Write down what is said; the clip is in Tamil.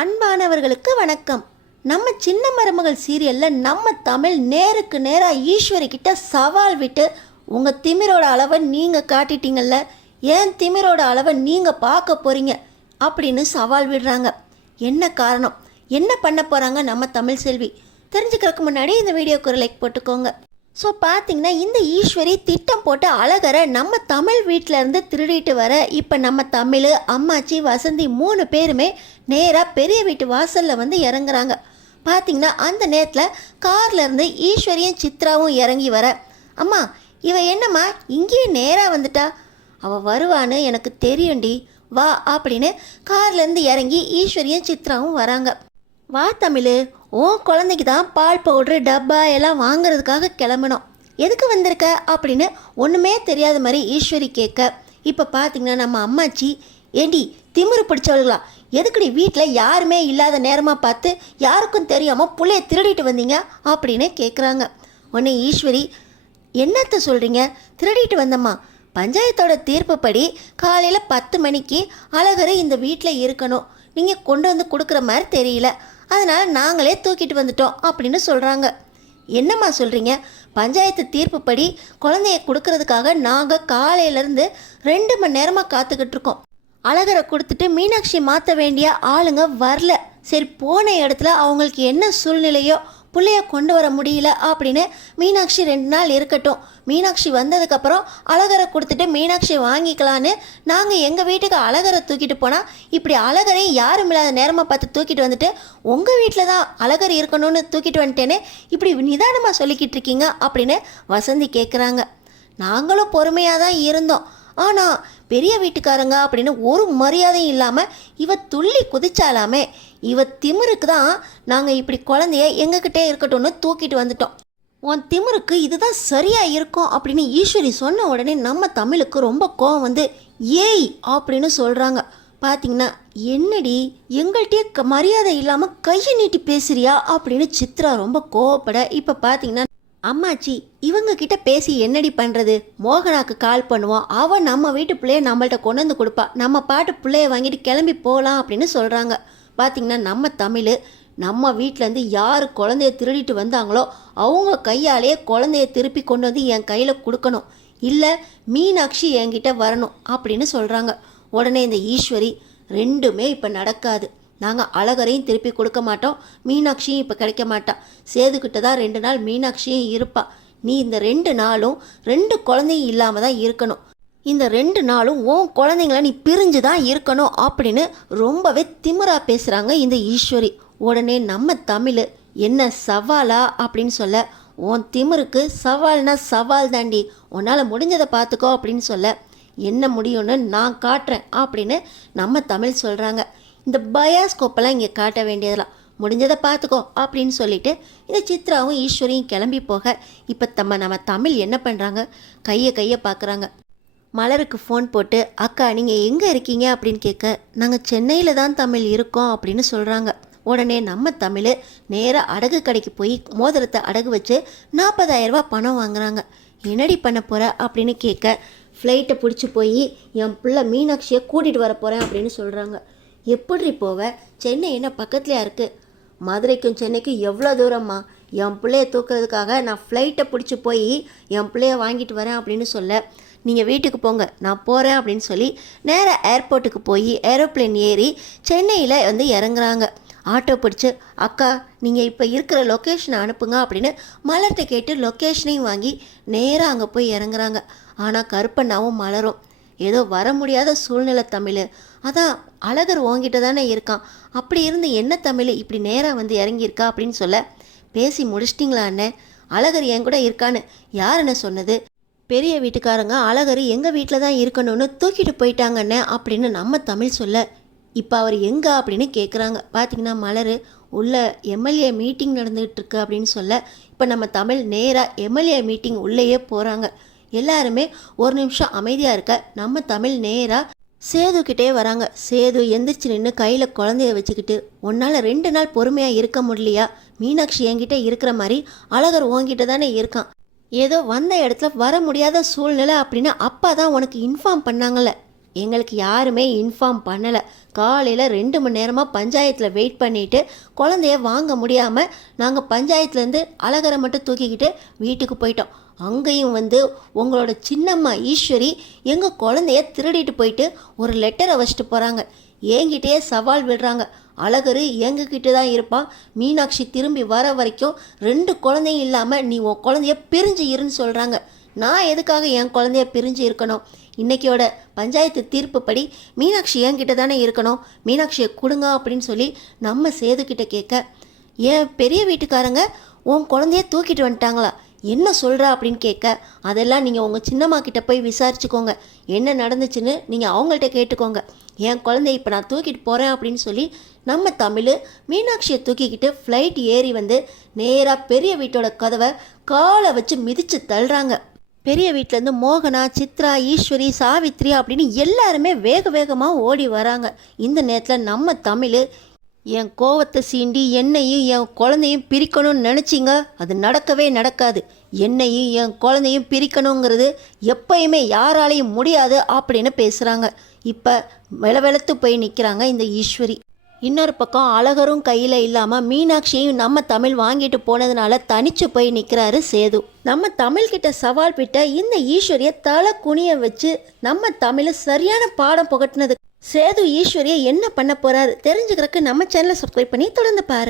அன்பானவர்களுக்கு வணக்கம். நம்ம சின்ன மருமகள் சீரியல்ல நம்ம தமிழ் நேருக்கு நேராக ஈஸ்வரி கிட்ட சவால் விட்டு உங்கள் திமிரோட அளவை நீங்கள் காட்டிட்டீங்கல்ல, ஏன் திமிரோட அளவை நீங்கள் பார்க்க போகிறீங்க அப்படின்னு சவால் விடுறாங்க. என்ன காரணம், என்ன பண்ண போகிறாங்க நம்ம தமிழ் செல்வி தெரிஞ்சுக்கிறதுக்கு முன்னாடி இந்த வீடியோக்கு ஒரு லைக் போட்டுக்கோங்க. ஸோ பார்த்தீங்கன்னா இந்த ஈஸ்வரி திட்டம் போட்டு அழகரை நம்ம தமிழ் வீட்டிலேருந்து திருடிட்டு வர இப்போ நம்ம தமிழ், அம்மாச்சி, வசந்தி 3 பேருமே நேராக பெரிய வீட்டு வாசலில் வந்து இறங்குறாங்க. பார்த்தீங்கன்னா அந்த நேரத்தில் கார்லேருந்து ஈஸ்வரியும் சித்ராவும் இறங்கி வர, அம்மா இவ என்னம்மா இங்கேயே நேராக வந்துட்டா, அவள் வருவான்னு எனக்கு தெரியும்டி, வா அப்படின்னு கார்லேருந்து இறங்கி ஈஸ்வரியும் சித்ராவும் வராங்க. வா தமிழ், உன் குழந்தைக்கு தான் பால் பவுட்ரு டப்பா எல்லாம் வாங்குறதுக்காக கிளம்பணும், எதுக்கு வந்திருக்க அப்படின்னு ஒன்றுமே தெரியாத மாதிரி ஈஸ்வரி கேட்க, இப்போ பார்த்தீங்கன்னா நம்ம அம்மாச்சி, ஏண்டி திமிரு பிடிச்சவர்களா, எதுக்குடி வீட்டில் யாருமே இல்லாத நேரமாக பார்த்து யாருக்கும் தெரியாமல் புள்ளைய திருடிட்டு வந்தீங்க அப்படின்னு கேட்குறாங்க. உடனே ஈஸ்வரி, என்னத்த சொல்கிறீங்க, திருடிட்டு வந்தம்மா, பஞ்சாயத்தோட தீர்ப்புப்படி காலையில் 10 மணிக்கு அழகரை இந்த வீட்டில் இருக்கணும், நீங்கள் கொண்டு வந்து கொடுக்குற மாதிரி தெரியல, அதனால் நாங்களே தூக்கிட்டு வந்துட்டோம் அப்படின்னு சொல்கிறாங்க. என்னம்மா சொல்கிறீங்க, பஞ்சாயத்து தீர்ப்புப்படி குழந்தைய கொடுக்கறதுக்காக நாங்கள் காலையிலேருந்து 2 மணி நேரமாக காத்துக்கிட்டு இருக்கோம், அழகரை கொடுத்துட்டு மீனாட்சி மாற்ற வேண்டிய ஆளுங்க வரல, சரி போன இடத்துல அவங்களுக்கு என்ன சூழ்நிலையோ பிள்ளைய கொண்டு வர முடியல அப்படின்னு மீனாட்சி 2 நாள் இருக்கட்டும், மீனாட்சி வந்ததுக்கப்புறம் அழகரை கொடுத்துட்டு மீனாட்சி வாங்கிக்கலான்னு நாங்கள் எங்கள் வீட்டுக்கு அழகரை தூக்கிட்டு போனால், இப்படி அழகரையும் யாரும் இல்லாத நேரமாக பார்த்து தூக்கிட்டு வந்துட்டு உங்கள் வீட்டில் தான் அழகர் இருக்கணும்னு தூக்கிட்டு வந்துட்டேன்னு இப்படி நிதானமாக சொல்லிக்கிட்டு இருக்கீங்க அப்படின்னு வசந்தி கேட்குறாங்க. நாங்களும் பொறுமையாக தான் இருந்தோம், ஆனால் பெரிய வீட்டுக்காரங்க அப்படின்னு ஒரு மரியாதையும் இல்லாமல் இவ துள்ளி குதிச்சாலாமே, இவ திமிருக்கு தான் நாங்கள் இப்படி குழந்தைய எங்ககிட்டே இருக்கட்டும்னு தூக்கிட்டு வந்துட்டோம், உன் திமிருக்கு இதுதான் சரியாக இருக்கும் அப்படின்னு ஈஸ்வரி சொன்ன உடனே நம்ம தமிழுக்கு ரொம்ப கோவம் வந்து ஏய் அப்படின்னு சொல்கிறாங்க. பார்த்தீங்கன்னா என்னடி எங்கள்கிட்டயே மரியாதை இல்லாமல் கையை நீட்டி பேசுறியா அப்படின்னு சித்ரா ரொம்ப கோவப்பட, இப்போ பார்த்தீங்கன்னா அம்மாச்சி இவங்க கிட்ட பேசி என்னடி பண்ணுறது, மோகனாக்கு கால் பண்ணுவோம், அவன் நம்ம வீட்டு பிள்ளைய நம்மள்ட்ட கொண்டு வந்து கொடுப்பா, நம்ம பாட்டு பிள்ளைய வாங்கிட்டு கிளம்பி போகலாம் அப்படின்னு சொல்கிறாங்க. பார்த்திங்கன்னா நம்ம தமிழ், நம்ம வீட்டிலேருந்து யார் குழந்தைய திருடிட்டு வந்தாங்களோ அவங்க கையாலேயே குழந்தைய திருப்பி கொண்டு வந்து என் கையில் கொடுக்கணும், இல்லை மீனாட்சி என்கிட்ட வரணும் அப்படின்னு சொல்கிறாங்க. உடனே இந்த ஈஸ்வரி, ரெண்டுமே இப்போ நடக்காது, நாங்கள் அழகரையும் திருப்பி கொடுக்க மாட்டோம், மீனாட்சியும் இப்போ கிடைக்க மாட்டான், சேதுக்கிட்ட தான் 2 நாள் மீனாட்சியும் இருப்பா, நீ இந்த 2 நாளும் 2 குழந்தையும் இல்லாமல் தான் இருக்கணும், இந்த 2 நாளும் உன் குழந்தைங்கள நீ பிரிஞ்சு தான் இருக்கணும் அப்படின்னு ரொம்பவே திமிரா பேசுகிறாங்க இந்த ஈஸ்வரி. உடனே நம்ம தமிழ், என்ன சவாலா அப்படின்னு சொல்ல, உன் திமிருக்கு சவால்னா சவால் தாண்டி, உன்னால் முடிஞ்சதை பார்த்துக்கோ அப்படின்னு சொல்ல, என்ன முடியும்னு நான் காட்டுறேன் அப்படின்னு நம்ம தமிழ் சொல்கிறாங்க. இந்த பயாஸ்கோப்பெல்லாம் இங்கே காட்ட வேண்டியதெல்லாம் முடிஞ்சதை பார்த்துக்கோ அப்படின்னு சொல்லிட்டு இந்த சித்ராவும் ஈஸ்வரியும் கிளம்பி போக, இப்போ நம்ம தமிழ் என்ன பண்ணுறாங்க, கையை பார்க்குறாங்க. மலருக்கு ஃபோன் போட்டு, அக்கா நீங்கள் எங்கே இருக்கீங்க அப்படின்னு கேட்க, நாங்கள் சென்னையில் தான் தமிழ் இருக்கோம் அப்படின்னு சொல்கிறாங்க. உடனே நம்ம தமிழ் நேராக அடகு கடைக்கு போய் மோதிரத்தை அடகு வச்சு 40,000 ரூபா பணம் வாங்குறாங்க. என்னடி பண்ண போகிற அப்படின்னு கேட்க, ஃப்ளைட்டை பிடிச்சி போய் என் பிள்ளை மீனாட்சியை கூட்டிகிட்டு வர போகிறேன் அப்படின்னு சொல்கிறாங்க. எப்படி போவ, சென்னை என்ன பக்கத்துலையா இருக்குது, மதுரைக்கும் சென்னைக்கும் எவ்வளோ தூரம்மா, என் பிள்ளைய தூக்குறதுக்காக நான் ஃப்ளைட்டை பிடிச்சி போய் என் பிள்ளைய வாங்கிட்டு வரேன் அப்படின்னு சொல்ல, நீங்கள் வீட்டுக்கு போங்க நான் போகிறேன் அப்படின்னு சொல்லி நேராக ஏர்போர்ட்டுக்கு போய் ஏரோப்ளேன் ஏறி சென்னையில் வந்து இறங்குறாங்க. ஆட்டோ பிடிச்சி, அக்கா நீங்கள் இப்போ இருக்கிற லொக்கேஷனை அனுப்புங்க அப்படின்னு மலர்கிட்ட கேட்டு லொக்கேஷனையும் வாங்கி நேராக அங்கே போய் இறங்குறாங்க. ஆனால் கருப்பண்ணாவும் மலரும் ஏதோ வர முடியாத சூழ்நிலை தமிழ், அதான் அழகர் ஓங்கிட்ட தானே இருக்கான், அப்படி இருந்து என்ன தமிழ் இப்படி நேராக வந்து இறங்கியிருக்கா அப்படின்னு சொல்ல, பேசி முடிச்சிட்டிங்களா அண்ணே, அழகர் என் கூட இருக்கான்னு யார் என்ன சொன்னது, பெரிய வீட்டுக்காரங்க அழகர் எங்கள் வீட்டில் தான் இருக்கணும்னு தூக்கிட்டு போயிட்டாங்கண்ணே அப்படின்னு நம்ம தமிழ் சொல்ல, இப்போ அவர் எங்கே அப்படின்னு கேட்குறாங்க. பார்த்திங்கன்னா மலர் உள்ள எம்எல்ஏ மீட்டிங் நடந்துகிட்டு இருக்கு அப்படின்னு சொல்ல, இப்போ நம்ம தமிழ் நேராக எம்எல்ஏ மீட்டிங் உள்ளேயே போகிறாங்க. எல்லாருமே ஒரு நிமிஷம் அமைதியாக இருக்க நம்ம தமிழ் நேராக சேதுக்கிட்டே வராங்க. சேது எந்திரிச்சு நின்று கையில் குழந்தைய வச்சுக்கிட்டு, உன்னால் 2 நாள் பொறுமையாக இருக்க முடியலையா, மீனாட்சி என்கிட்ட இருக்கிற மாதிரி அழகர் உன்கிட்ட தானே இருக்கான், ஏதோ வந்த இடத்துல வர முடியாத சூழ்நிலை அப்படின்னு அப்பா தான் உனக்கு இன்ஃபார்ம் பண்ணாங்கல்ல, எங்களுக்கு யாருமே இன்ஃபார்ம் பண்ணலை. காலையில் 2 மணி நேரமாக பஞ்சாயத்தில் வெயிட் பண்ணிவிட்டு குழந்தைய வாங்க முடியாமல் நாங்கள் பஞ்சாயத்துலேருந்து அழகரை மட்டும் தூக்கிக்கிட்டு வீட்டுக்கு போயிட்டோம். அங்கேயும் வந்து உங்களோட சின்னம்மா ஈஸ்வரி எங்கள் குழந்தைய திருடிட்டு போயிட்டு ஒரு லெட்டரை வச்சுட்டு போகிறாங்க. என்கிட்டயே சவால் விடுறாங்க. அழகரு எங்ககிட்ட தான் இருப்பான், மீனாட்சி திரும்பி வர வரைக்கும் 2 குழந்தையும் இல்லாமல் நீ உன் குழந்தைய பிரிஞ்சு இருன்னு சொல்கிறாங்க. நான் எதுக்காக என் குழந்தைய பிரிஞ்சு இருக்கணும்? இன்றைக்கியோட பஞ்சாயத்து தீர்ப்புப்படி மீனாட்சி என்கிட்ட தானே இருக்கணும், மீனாட்சியை கொடுங்க அப்படின்னு சொல்லி நம்ம சேதுக்கிட்ட கேட்க, என் பெரிய வீட்டுக்காரங்க உன் குழந்தைய தூக்கிட்டு வந்துட்டாங்களா, என்ன சொல்கிறா அப்படின்னு கேட்க, அதெல்லாம் நீங்கள் உங்கள் சின்னம்மா கிட்ட போய் விசாரிச்சுக்கோங்க, என்ன நடந்துச்சுன்னு நீங்கள் அவங்கள்ட்ட கேட்டுக்கோங்க, என் குழந்தைய இப்போ நான் தூக்கிட்டு போகிறேன் அப்படின்னு சொல்லி நம்ம தமிழ் மீனாட்சியை தூக்கிக்கிட்டு ஃப்ளைட் ஏறி வந்து நேராக பெரிய வீட்டோட கதவை காலை வச்சு மிதித்து தள்ளுறாங்க. பெரிய வீட்டிலேருந்து மோகனா, சித்ரா, ஈஸ்வரி, சாவித்ரி அப்படின்னு எல்லாருமே வேக வேகமாக ஓடி வராங்க. இந்த நேரத்தில் நம்ம தமிழ், என் கோவத்தை சீண்டி என்னையும் என் குழந்தையும் பிரிக்கணும்னு நினச்சிங்க, அது நடக்கவே நடக்காது. என்னையும் என் குழந்தையும் பிரிக்கணுங்கிறது எப்பயுமே யாராலையும் முடியாது அப்படின்னு பேசுகிறாங்க. இப்போ வெளவெளத்து போய் நிற்கிறாங்க இந்த ஈஸ்வரி. இன்னொரு பக்கம் அழகரும் கையில் இல்லாமல் மீனாட்சியையும் நம்ம தமிழ் வாங்கிட்டு போனதுனால தனிச்சு போய் நிற்கிறாரு சேது. நம்ம தமிழ்கிட்ட சவால் விட்ட இந்த ஈஸ்வரியை தலை குனிய வச்சு நம்ம தமிழ் சரியான பாடம் புகட்டினது. சேது ஈஸ்வரியை என்ன பண்ண போறாரு தெரிஞ்சுக்கிறதுக்கு நம்ம சேனலை சப்ஸ்கிரைப் பண்ணி தொடர்ந்து பாருங்க.